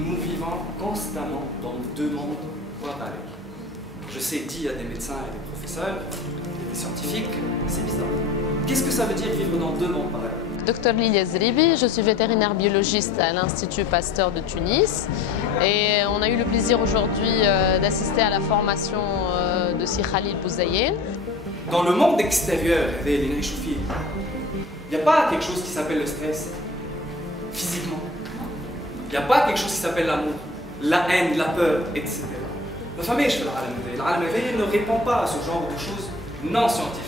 nous vivons constamment dans deux mondes parallèles. Je sais que il y a des médecins et des professeurs, des scientifiques, c'est bizarre. Qu'est-ce que ça veut dire vivre dans deux mondes parallèles? Docteur Lilia Zribi, je suis vétérinaire biologiste à l'Institut Pasteur de Tunis et on a eu le plaisir aujourd'hui d'assister à la formation de Sir Khalil Bouzaïen. Dans le monde extérieur, il n'y a pas quelque chose qui s'appelle le stress, physiquement. Il n'y a pas quelque chose qui s'appelle l'amour, la haine, la peur, etc. La famille ne répond pas à ce genre de choses non scientifiques.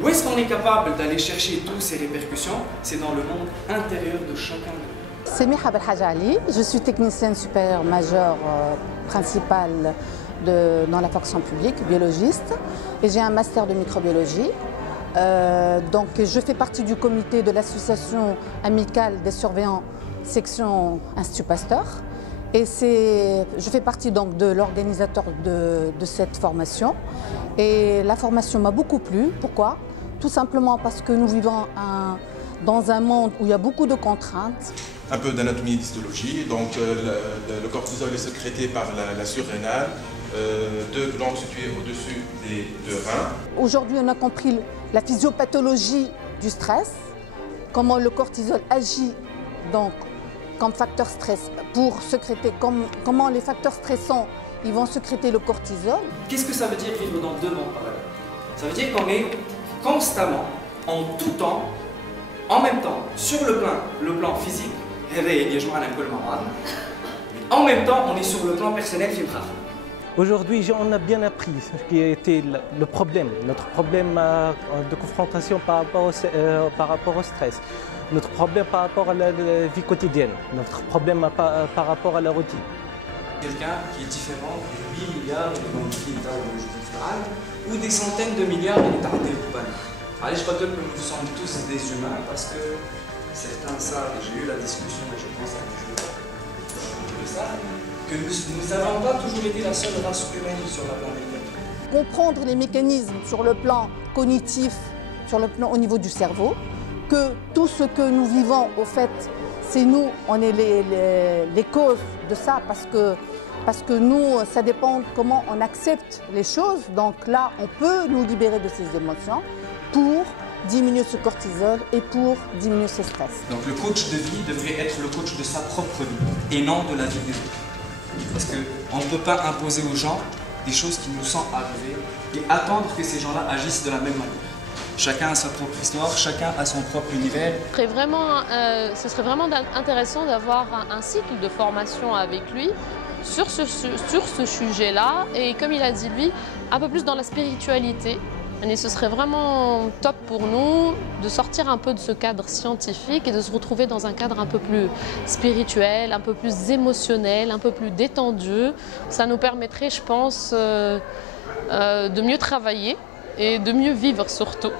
Où est-ce qu'on est capable d'aller chercher toutes ces répercussions? C'est dans le monde intérieur de chacun de nous. Semiha Belhadja Ali, je suis technicienne supérieure majeure principale dans la fonction publique, biologiste, et j'ai un master de microbiologie. Donc je fais partie du comité de l'association amicale des surveillants section Institut Pasteur. Et je fais partie donc de l'organisateur de cette formation. Et la formation m'a beaucoup plu. Pourquoi? Tout simplement parce que nous vivons dans un monde où il y a beaucoup de contraintes. Un peu d'anatomie et d'histologie. Donc le cortisol est sécrété par la surrénale, deux glandes situées au-dessus des deux reins. Aujourd'hui, on a compris la physiopathologie du stress, comment le cortisol agit donc comme facteur stress pour sécréter, comment les facteurs stressants ils vont sécréter le cortisol. Qu'est-ce que ça veut dire vivre dans deux mondes parallèles? Ça veut dire qu'on est constamment, en tout temps, en même temps, sur le plan physique, en même temps, on est sur le plan personnel. Aujourd'hui, on a bien appris ce qui était le problème, notre problème de confrontation par rapport au stress, notre problème par rapport à la vie quotidienne, notre problème par rapport à la routine. Quelqu'un qui est différent de 8 milliards ou des centaines de milliards de Allez, je crois que nous sommes tous des humains parce que certains savent, et j'ai eu la discussion et je pense que je savent, que nous n'avons pas toujours été la seule race humaine sur la planète. Comprendre les mécanismes sur le plan cognitif, sur le plan au niveau du cerveau, que tout ce que nous vivons, au fait, c'est nous, on est les causes de ça, parce que nous, ça dépend de comment on accepte les choses. Donc là, on peut nous libérer de ces émotions pour diminuer ce cortisol et pour diminuer ce stress. Donc le coach de vie devrait être le coach de sa propre vie et non de la vie des autres. Parce qu'on ne peut pas imposer aux gens des choses qui nous sont arrivées et attendre que ces gens-là agissent de la même manière. Chacun a sa propre histoire, chacun a son propre univers. Ce serait vraiment intéressant d'avoir un cycle de formation avec lui sur ce sujet-là et comme il a dit lui, un peu plus dans la spiritualité. Et ce serait vraiment top pour nous de sortir un peu de ce cadre scientifique et de se retrouver dans un cadre un peu plus spirituel, un peu plus émotionnel, un peu plus détendu. Ça nous permettrait, je pense, de mieux travailler et de mieux vivre surtout.